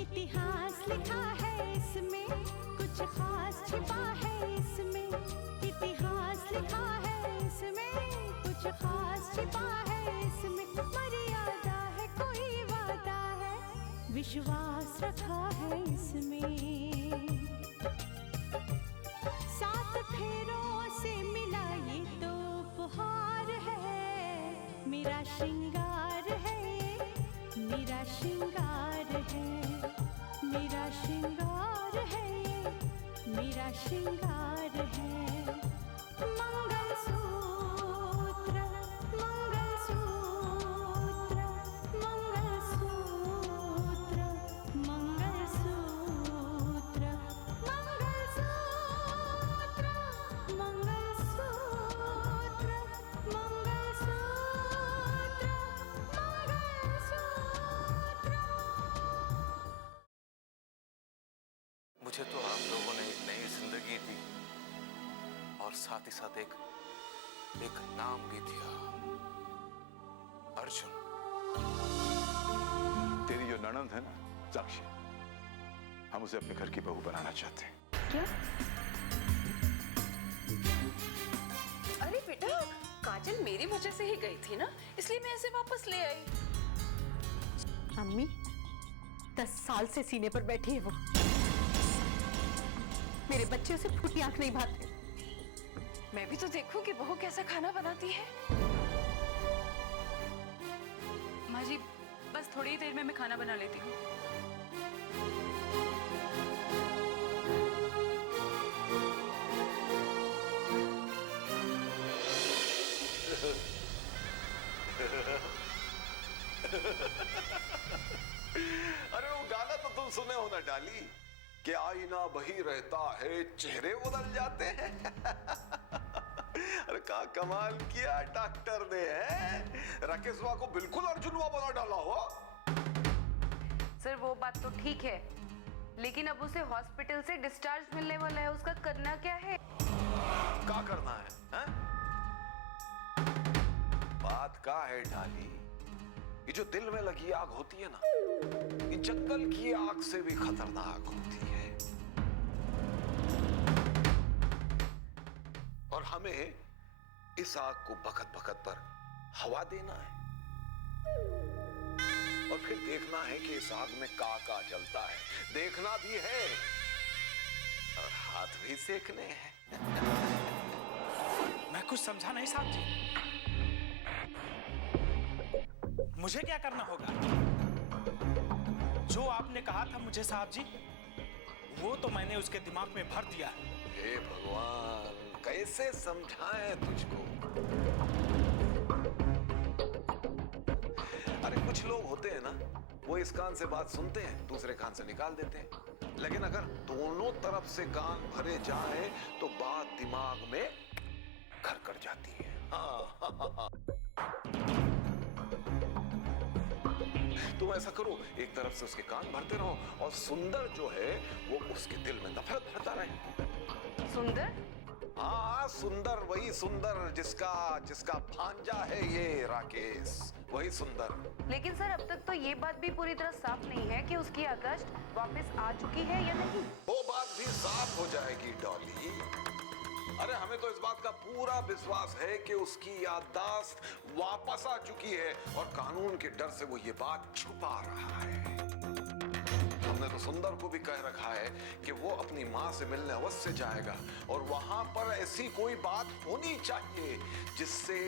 इतिहास लिखा है इसमें, कुछ खास छिपा है इसमें। इतिहास लिखा है इसमें, कुछ खास छिपा है इसमें। मर्यादा है कोई वादा है, विश्वास रखा है इसमें। सात फेरों से मिला ये तो उपहार है, मेरा श्रृंगार है, मेरा श्रृंगार है, मेरा श्रृंगार है, मेरा श्रृंगार है। मंगलसूत्र, मंगलसूत्र, मंगलसूत्र, मंगलसूत्र, मंगलसूत्र, मंगलसूत्र, मंगलसूत्र। मुझे तो आप लोगों ने एक नई जिंदगी दी और साथ ही साथ एक नाम भी दिया, अर्जुन। तेरी जो ननंद है ना साक्षी, हम उसे अपने घर की बहू बनाना चाहते हैं। क्या? अरे बेटा, काजल मेरी वजह से ही गई थी ना, इसलिए मैं इसे वापस ले आई। अम्मी 10 साल से सीने पर बैठी है वो। मेरे बच्चे उसे फूटी आंख नहीं भाते। मैं भी तो देखूं कि बहू कैसा खाना बनाती है। माँ जी, बस थोड़ी ही देर में मैं खाना बना लेती हूँ। अरे वो गाना तो तुम सुने हो ना डाली, कि आईना वही रहता है चेहरे बदल जाते हैं। अरे क्या कमाल किया डॉक्टर ने, है राकेशवा को बिल्कुल अर्जुनवा बना डाला हो। सर वो बात तो ठीक है, लेकिन अब उसे हॉस्पिटल से डिस्चार्ज मिलने वाला है, उसका करना क्या है? क्या करना है? बात का है डाली, ये जो दिल में लगी आग होती है ना, ये जंगल की आग से भी खतरनाक होती है। और हमें इस आग को बखत बखत पर हवा देना है और फिर देखना है कि इस आग में का जलता है, देखना भी है और हाथ भी सेकने हैं। मैं कुछ समझा नहीं साहब जी। मुझे क्या करना होगा? जो आपने कहा था मुझे साहब जी, वो तो मैंने उसके दिमाग में भर दिया। हे भगवान, कैसे समझाएं तुझको? अरे कुछ लोग होते हैं ना, वो इस कान से बात सुनते हैं, दूसरे कान से निकाल देते हैं। लेकिन अगर दोनों तरफ से कान भरे जाए तो बात दिमाग में घर कर जाती है। हाँ। तुम ऐसा करो, एक तरफ से उसके कान भरते रहो और सुंदर जो है वो उसके दिल में नफरत भरता रहे। सुंदर? हाँ सुंदर, वही सुंदर जिसका भांजा है ये राकेश, वही सुंदर। लेकिन सर अब तक तो ये बात भी पूरी तरह साफ नहीं है कि उसकी याददाश्त वापस आ चुकी है या नहीं। वो बात भी साफ हो जाएगी डॉली। अरे हमें तो इस बात का पूरा विश्वास है कि उसकी याददाश्त वापस आ चुकी है और कानून के डर से वो ये बात छुपा रहा है। हमने तो सुंदर को भी कह रखा है कि वो अपनी माँ से मिलने अवश्य जाएगा और वहां पर ऐसी कोई बात होनी चाहिए जिससे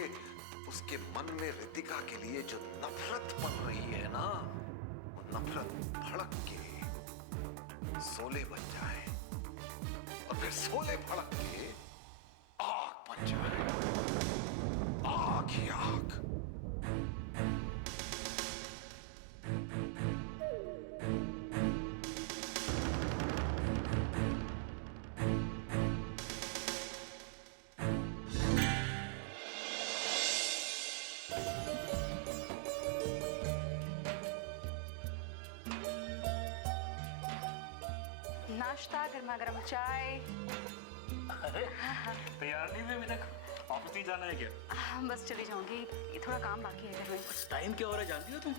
उसके मन में रितिका के लिए जो नफरत बन रही है ना, वो नफरत भड़क के शोले बन जाए और फिर शोले भड़क के आग बन जाए, आग ही आग। नाश्ता, गर्मा गर्म चाय। तैयार नहीं हुए अभी तक? ऑफिस नहीं जाना है क्या? बस चली जाऊंगी, ये थोड़ा काम बाकी है घर में। टाइम क्या हो रहा है जानती हो तुम?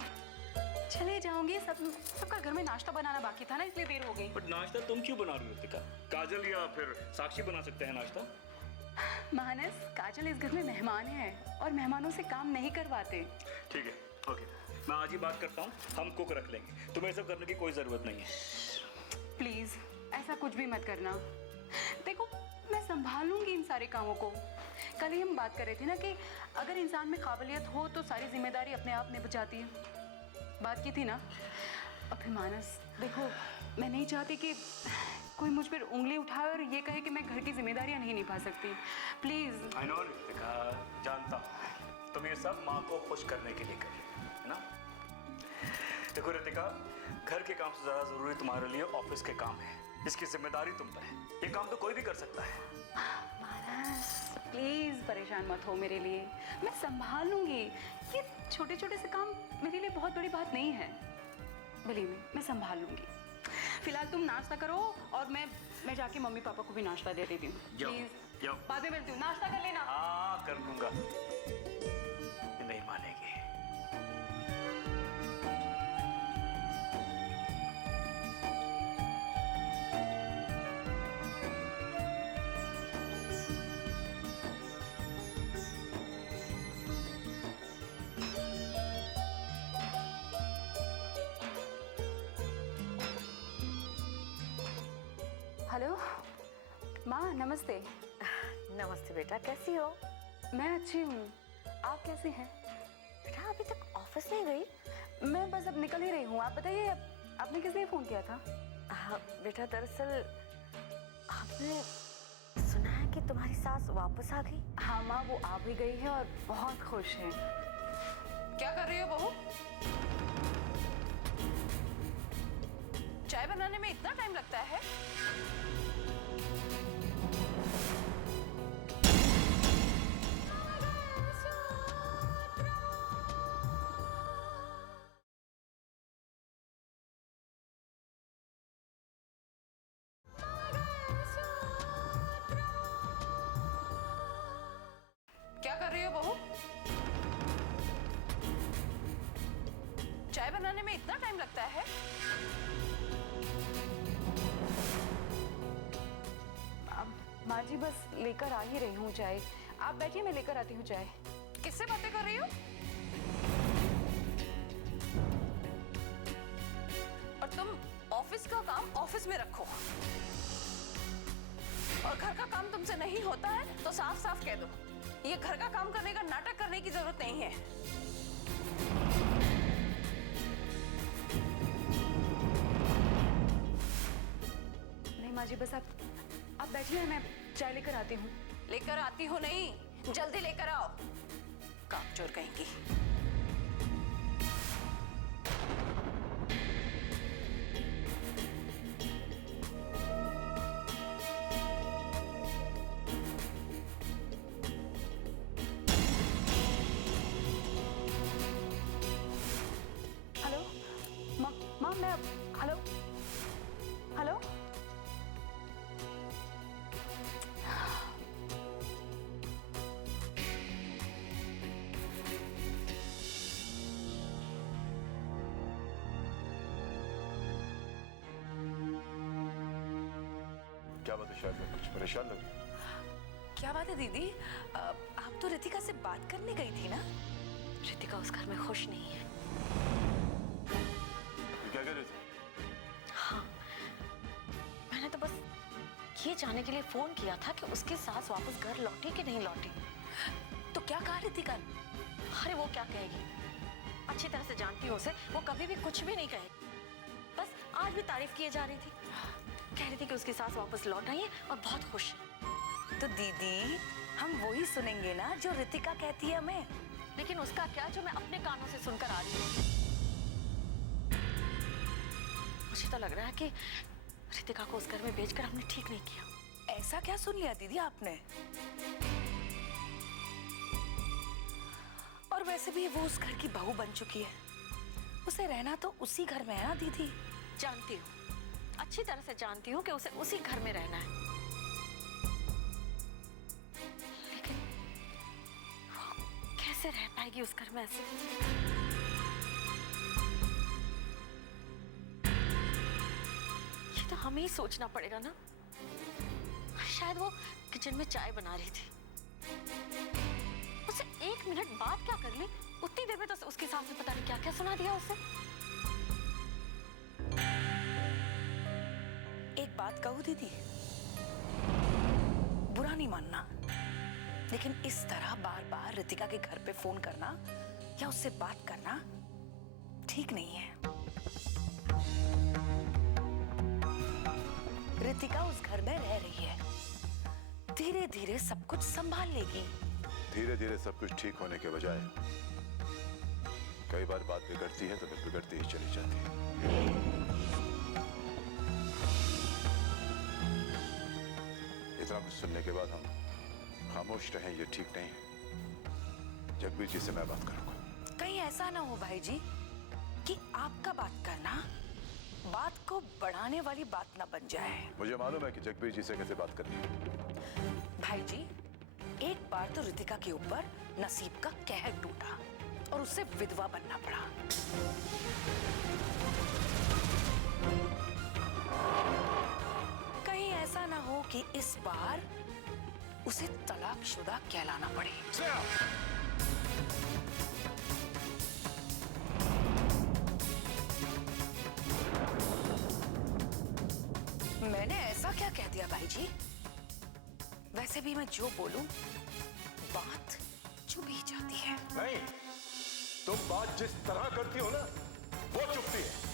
चले जाऊंगी, सबका घर में नाश्ता बनाना बाकी था ना, इसलिए देर हो गई। बट नाश्ता तुम क्यों बना रही हो रितिका? काजल या फिर साक्षी बना सकते हैं नाश्ता। मानस, काजल इस घर में मेहमान है और मेहमानों से काम नहीं करवाते। ठीक है, ओके, मैं आज ही बात करता हूँ, हम कुक रख लेंगे, तुम्हें सब करने की कोई जरूरत नहीं है। प्लीज ऐसा कुछ भी मत करना। देखो, मैं संभालूंगी इन सारे कामों को। कल ही हम बात कर रहे थे ना कि अगर इंसान में काबिलियत हो तो सारी जिम्मेदारी अपने आप निभ जाती है। बात की थी ना। अभी मानस देखो, मैं नहीं चाहती कि कोई मुझ पर उंगली उठाए और ये कहे कि मैं घर की जिम्मेदारियां नहीं निभा सकती। प्लीज। आई नो रितिका, जानता हूँ तुम ये सब माँ को खुश करने के लिए कर रही हो, है ना? देखो रितिका, घर के काम से ज्यादा जरूरी तुम्हारे लिए ऑफिस के काम है। इसकी जिम्मेदारी तुम पर है, ये काम तो कोई भी कर सकता है। मानस प्लीज परेशान मत हो मेरे लिए, मैं संभाल लूंगी। ये छोटे छोटे से काम मेरे लिए बहुत बड़ी बात नहीं है। बिलीव मी, मैं संभाल लूंगी। फिलहाल तुम नाश्ता करो और मैं जाके मम्मी पापा को भी नाश्ता दे देती हूँ। प्लीज, बाद में मिलती हूँ, नाश्ता कर लेना। हाँ कर लूंगा, नहीं मानेगी। हेलो माँ, नमस्ते। नमस्ते बेटा, कैसी हो? मैं अच्छी हूँ, आप कैसे हैं? बेटा अभी तक ऑफिस नहीं गई? मैं बस अब निकल ही रही हूँ। आप बताइए, आपने किस लिए फ़ोन किया था? हाँ बेटा, दरअसल आपने सुना है कि तुम्हारी सास वापस आ गई? हाँ माँ, वो आ भी गई है और बहुत खुश है। क्या कर रही हो बहू? चाय बनाने में इतना टाइम लगता है? क्या कर रही हो बहू? चाय बनाने में इतना टाइम लगता है? माँ जी बस लेकर आ ही रही हूँ चाय। आप बैठिए, मैं लेकर आती हूँ चाय। किससे बातें कर रही हो? और तुम ऑफिस का काम ऑफिस में रखो, और घर का काम तुमसे नहीं होता है तो साफ साफ कह दो। ये घर का काम करने का नाटक करने की जरूरत नहीं है। नहीं माँ जी, बस आप बैठिए, मैं चाय लेकर आती हूँ। लेकर आती हो नहीं, जल्दी लेकर आओ, कामचोर कहेंगी। हेलो माँ, मैं हेलो हेलो। क्या बात है शायद, कुछ परेशान लग रही है? क्या बात है दीदी? आप तो रितिका से बात करने गई थी ना? रितिका उस घर में खुश नहीं है। क्या कह रहे थे? हाँ, मैंने तो बस ये जानने के लिए फोन किया था कि उसकी सास वापस घर लौटी कि नहीं लौटी। तो क्या कहा रितिका? अरे वो क्या कहेगी, अच्छी तरह से जानती हूँ उसे, वो कभी भी कुछ भी नहीं कहेगी। बस आज भी तारीफ किए जा रही थी, कह रही थी कि उसकी सास वापस लौट आई है और बहुत खुश है। तो दीदी, हम वही सुनेंगे ना जो रितिका कहती है हमें। लेकिन उसका क्या जो मैं अपने कानों से सुनकर आ रही हूँ। मुझे तो लग रहा है कि रितिका को उस घर में भेजकर हमने ठीक नहीं किया। ऐसा क्या सुन लिया दीदी आपने? और वैसे भी वो उस घर की बहू बन चुकी है, उसे रहना तो उसी घर में है ना दीदी। जानती हूँ, अच्छी तरह से जानती हूँ कि उसे उसी घर में रहना है, लेकिन वो कैसे रह पाएगी उस घर में ऐसे? हमें ही सोचना पड़ेगा ना। शायद वो किचन में चाय बना रही थी, उसे 1 मिनट बात क्या कर ली, उतनी देर में तो उसकी सास ने पता नहीं क्या क्या सुना दिया उसे। एक बात कहूं दीदी, बुरा नहीं मानना, लेकिन इस तरह बार बार रितिका के घर पे फोन करना या उससे बात करना ठीक नहीं है। रितिका उस घर में रह रही है, धीरे धीरे सब कुछ संभाल लेगी। धीरे धीरे सब कुछ ठीक होने के बजाय कई बार बात बिगड़ती है तो फिर बिगड़ती ही चली जाती है। इतना कुछ सुनने के बाद हम खामोश रहें ये ठीक नहीं है। जगबीर जी से मैं बात करूंगा। कहीं ऐसा ना हो भाई जी कि आपका बात करना बात को बढ़ाने वाली बात ना बन जाए। मुझे मालूम है कि जगबीर जी से कैसे बात करनी है। भाई जी, एक बार तो रितिका के ऊपर नसीब का कहर टूटा और उससे विधवा बनना पड़ा। कहीं ऐसा ना हो कि इस बार उसे तलाकशुदा कहलाना पड़े। मैंने ऐसा क्या कह दिया भाई जी? वैसे भी मैं जो बोलूं बात चुभ ही जाती है। नहीं, तुम बात जिस तरह करती हो ना वो चुभती है।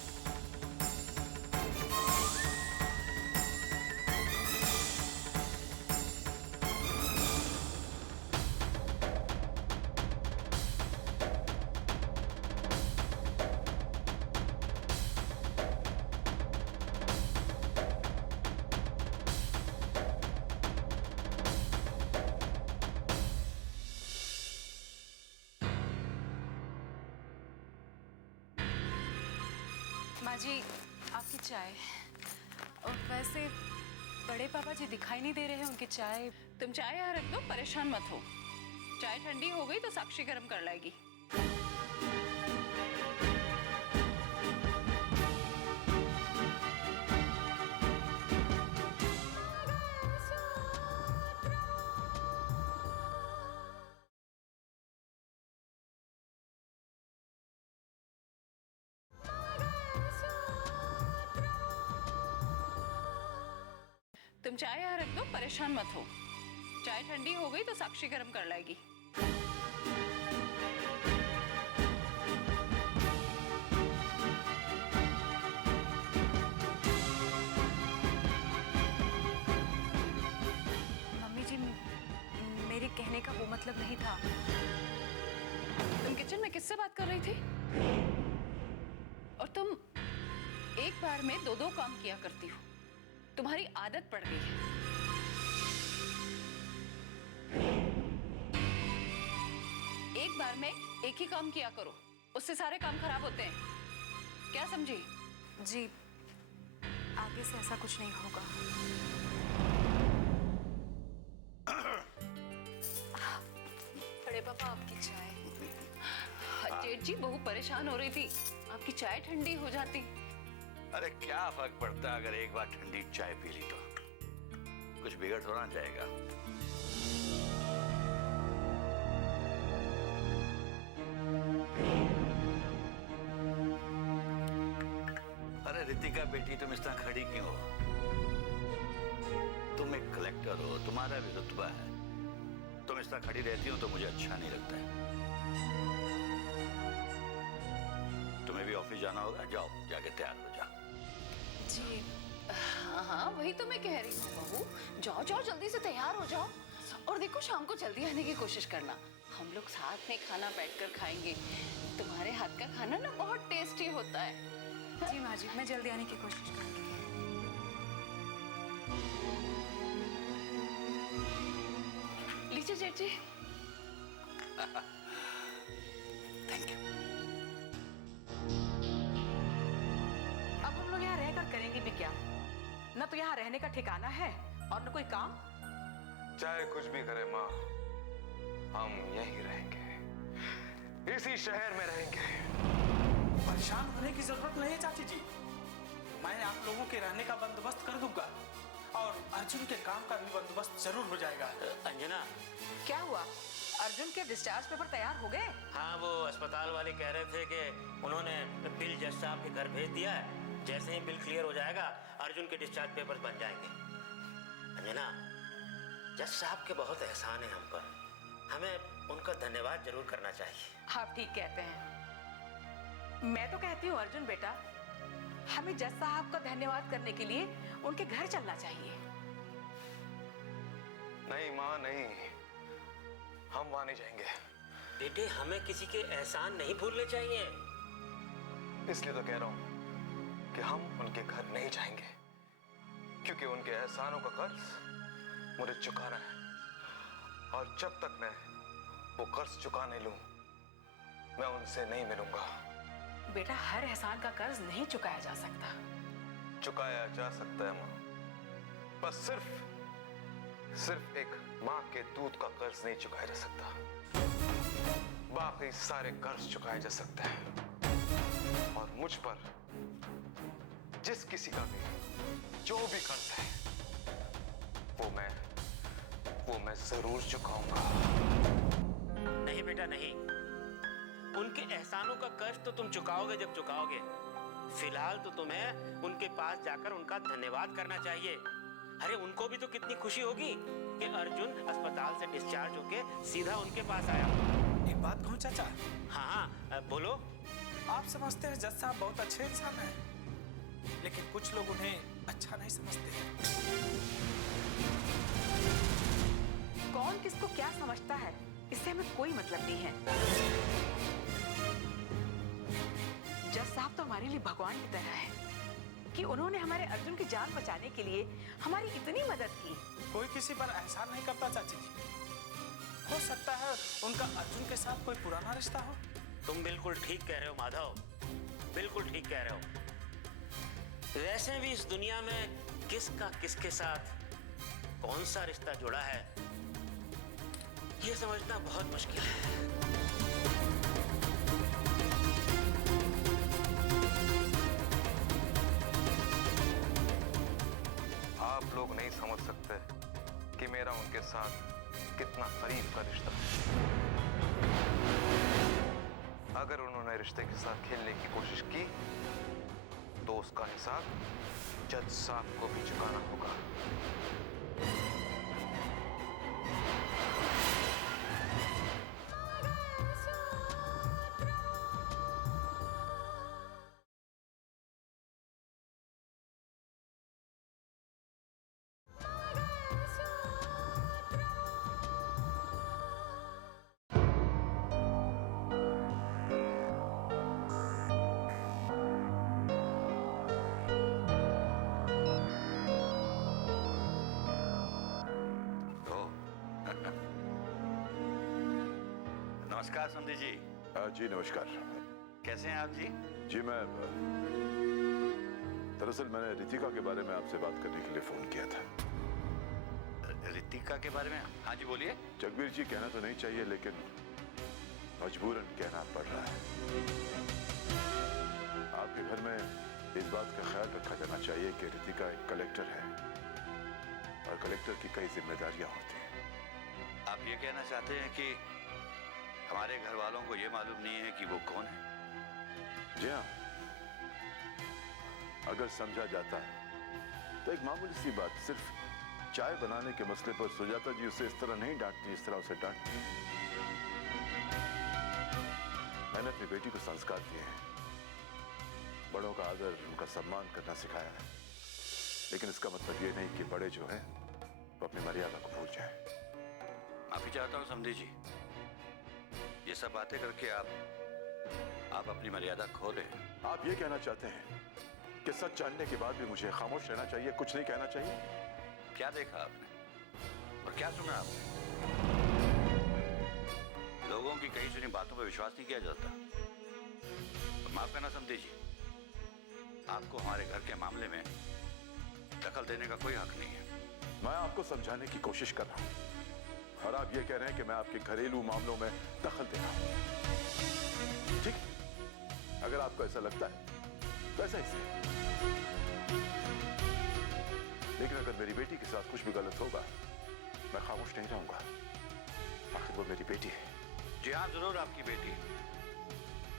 माँ जी, आपकी चाय। और वैसे बड़े पापा जी दिखाई नहीं दे रहे हैं, उनकी चाय। तुम चाय यहाँ रख दो, परेशान मत हो। चाय ठंडी हो गई तो साक्षी गर्म कर लाएगी। तुम चाय यहाँ रख दो, परेशान मत हो। चाय ठंडी हो गई तो साक्षी गर्म कर लाएगी। मम्मी जी, मेरे कहने का वो मतलब नहीं था। तुम किचन में किससे बात कर रही थी? और तुम एक बार में 2-2 काम किया करती हो, तुम्हारी आदत पड़ गई है। एक बार में एक ही काम किया करो, उससे सारे काम खराब होते हैं। क्या समझी? जी, आगे से ऐसा कुछ नहीं होगा। बड़े पापा, आपकी चाय। जेठ जी, बहू परेशान हो रही थी, आपकी चाय ठंडी हो जाती। अरे क्या फर्क पड़ता है अगर एक बार ठंडी चाय पी ली तो? कुछ बिगड़ थोड़ा ना जाएगा। अरे रितिका बेटी, तुम इस तरह खड़ी क्यों हो? तुम एक कलेक्टर हो, तुम्हारा भी रुतबा है। तुम इस तरह खड़ी रहती हो तो मुझे अच्छा नहीं लगता है। तुम्हें भी ऑफिस जाना होगा, जाओ जाके तैयार हो जाओ। जी हाँ हाँ, वही तो मैं कह रही हूँ बहू, जाओ जाओ जल्दी से तैयार हो जाओ। और देखो, शाम को जल्दी आने की कोशिश करना, हम लोग साथ में खाना बैठकर खाएंगे। तुम्हारे हाथ का खाना ना बहुत टेस्टी होता है। जी माँ जी, मैं जल्दी आने की कोशिश करूंगी। लीजिए जेठ जी। Thank you. अब हम लोग यहाँ रहकर करेंगे भी क्या? न तो यहाँ रहने का ठिकाना है और न कोई काम। चाहे कुछ भी करे माँ, हम यहीं रहेंगे, इसी शहर में रहेंगे। परेशान होने की जरूरत नहीं है चाची जी। मैं आप लोगों के रहने का बंदोबस्त कर दूंगा और अर्जुन के काम का भी बंदोबस्त जरूर हो जाएगा। अंजना, क्या हुआ? अर्जुन के डिस्चार्ज पेपर तैयार हो गए? हाँ, वो अस्पताल वाले कह रहे थे कि उन्होंने बिल जज साहब के घर भेज दिया है। जैसे ही बिल क्लियर हो जाएगा अर्जुन के डिस्चार्ज पेपर्स बन जाएंगे। अंजना, जज साहब के बहुत एहसान है हम पर, हमें उनका धन्यवाद जरूर करना चाहिए। आप ठीक कहते हैं। मैं तो कहती हूँ अर्जुन बेटा, हमें जज साहब का धन्यवाद करने के लिए उनके घर चलना चाहिए। नहीं माँ, नहीं, हम वहां नहीं जाएंगे। बेटे, हमें किसी के एहसान नहीं भूलने चाहिए। इसलिए तो कह रहा हूं कि हम उनके घर नहीं जाएंगे, क्योंकि उनके एहसानों का कर्ज मुझे चुकाना है, और जब तक मैं वो कर्ज चुका नहीं लूं, मैं उनसे नहीं मिलूंगा। बेटा, हर एहसान का कर्ज नहीं चुकाया जा सकता। चुकाया जा सकता है माँ, बस सिर्फ एक माँ के दूध का कर्ज नहीं चुकाया जा सकता, बाकी सारे कर्ज चुकाए जा सकते हैं। और मुझ पर जिस किसी का भी जो भी कर्ज है, वो मैं जरूर चुकाऊंगा। नहीं बेटा, नहीं, उनके एहसानों का कर्ज तो तुम चुकाओगे जब चुकाओगे। फिलहाल तो तुम्हें उनके पास जाकर उनका धन्यवाद करना चाहिए। अरे, उनको भी तो कितनी खुशी होगी कि अर्जुन अस्पताल से डिस्चार्ज होके सीधा उनके पास आया। एक बात कहूँ चाचा? हाँ, बोलो। आप समझते हैं जज साहब बहुत अच्छे इंसान हैं, लेकिन कुछ लोग उन्हें अच्छा नहीं समझते हैं। कौन किसको क्या समझता है, इससे हमें कोई मतलब नहीं है। जज साहब तो हमारे लिए भगवान की तरह है कि उन्होंने हमारे अर्जुन की जान बचाने के लिए हमारी इतनी मदद की। कोई किसी पर एहसान नहीं करता चाची जी। हो सकता है उनका अर्जुन के साथ कोई पुराना रिश्ता हो। तुम बिल्कुल ठीक कह रहे हो माधव, बिल्कुल ठीक कह रहे हो। वैसे भी इस दुनिया में किसका किसके साथ कौन सा रिश्ता जुड़ा है, ये समझना बहुत मुश्किल है। आप लोग नहीं समझ सकते कि मेरा उनके साथ कितना करीब का रिश्ता है। अगर उन्होंने रिश्ते के साथ खेलने की कोशिश की तो उसका हिसाब जज साहब को भी चुकाना होगा। नमस्कार समधी जी। जी नमस्कार। कैसे हैं आप जी? जी मैं दरअसल मैंने रितिका के बारे में आपसे बात करने के लिए फोन किया था। रितिका के बारे में? हाँ जी बोलिए। जगबीर जी, कहना तो नहीं चाहिए लेकिन मजबूरन कहना पड़ रहा है। आपके घर में इस बात का ख्याल रखा जाना चाहिए कि रितिका एक कलेक्टर है और कलेक्टर की कई जिम्मेदारियां होती हैं। आप ये कहना चाहते हैं कि हमारे घर वालों को ये मालूम नहीं है कि वो कौन है? जी हाँ, अगर समझा जाता तो एक मामूली सी बात, सिर्फ चाय बनाने के मसले पर सुजाता जी उसे इस तरह नहीं डांटती जिस तरह उसे डांटती। मैंने अपनी बेटी को संस्कार दिए हैं, बड़ों का आदर, उनका सम्मान करना सिखाया है, लेकिन इसका मतलब ये नहीं कि बड़े जो हैं वो अपनी मर्यादा को भूल जाएं। माफी चाहता हूँ समधी जी, ये सब बातें करके आप अपनी मर्यादा खो रहे हैं। आप ये कहना चाहते हैं कि सच जानने के बाद भी मुझे खामोश रहना चाहिए, कुछ नहीं कहना चाहिए? क्या देखा आपने और क्या सुना आपने? लोगों की कही सुनी बातों पर विश्वास नहीं किया जाता। तो माफ करना समधी जी, आपको हमारे घर के मामले में दखल देने का कोई हक नहीं है। मैं आपको समझाने की कोशिश कर रहा हूं और आप ये कह रहे हैं कि मैं आपके घरेलू मामलों में दखल दे रहा हूं। ठीक, अगर आपको ऐसा लगता है तो ऐसा ही सही। लेकिन अगर मेरी बेटी के साथ कुछ भी गलत होगा, मैं खामोश नहीं रहूंगा। आखिर वो मेरी बेटी है। जी हाँ, जरूर आपकी बेटी,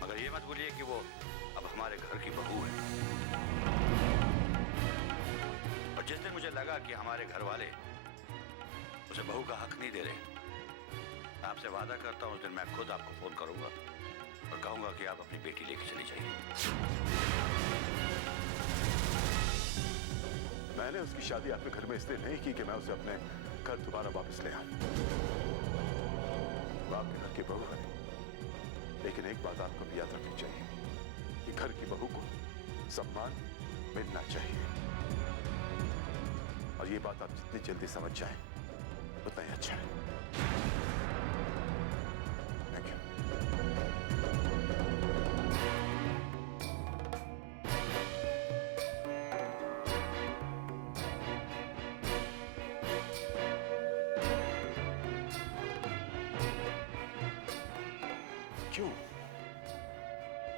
मगर ये मत भूलिए कि वो अब हमारे घर की बहू है। और जिस दिन मुझे लगा कि हमारे घर वाले उसे बहू का हक नहीं दे रहे, मैं आपसे वादा करता हूं उस दिन मैं खुद आपको फोन करूंगा और कहूंगा कि आप अपनी बेटी लेके चली जाइए। मैंने उसकी शादी आपके घर में इसलिए नहीं की कि मैं उसे अपने घर दोबारा वापस ले आऊं। वो आपके घर की बहू है, लेकिन एक बात आपको भी याद रखनी चाहिए कि घर की बहू को सम्मान मिलना चाहिए। और ये बात आप जितनी जल्दी समझ जाएं, उतना ही अच्छा है। Thank you.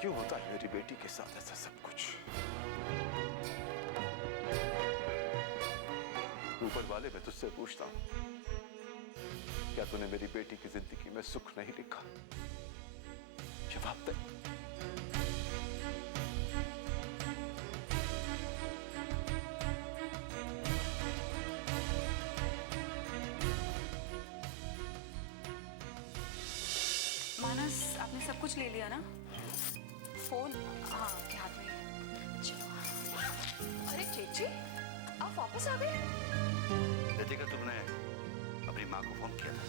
क्यों होता है मेरी बेटी के साथ ऐसा सब कुछ? ऊपर वाले, मैं तुझसे पूछता हूं, क्या तूने मेरी बेटी की जिंदगी में सुख नहीं लिखा? जवाब दे। मानस, आपने सब कुछ ले लिया ना? फोन हाँ आपके हाथ में ही है। चलो। अरे चेची, आप वापस आ गए? रितिका, तुमने अपनी माँ को फोन किया था?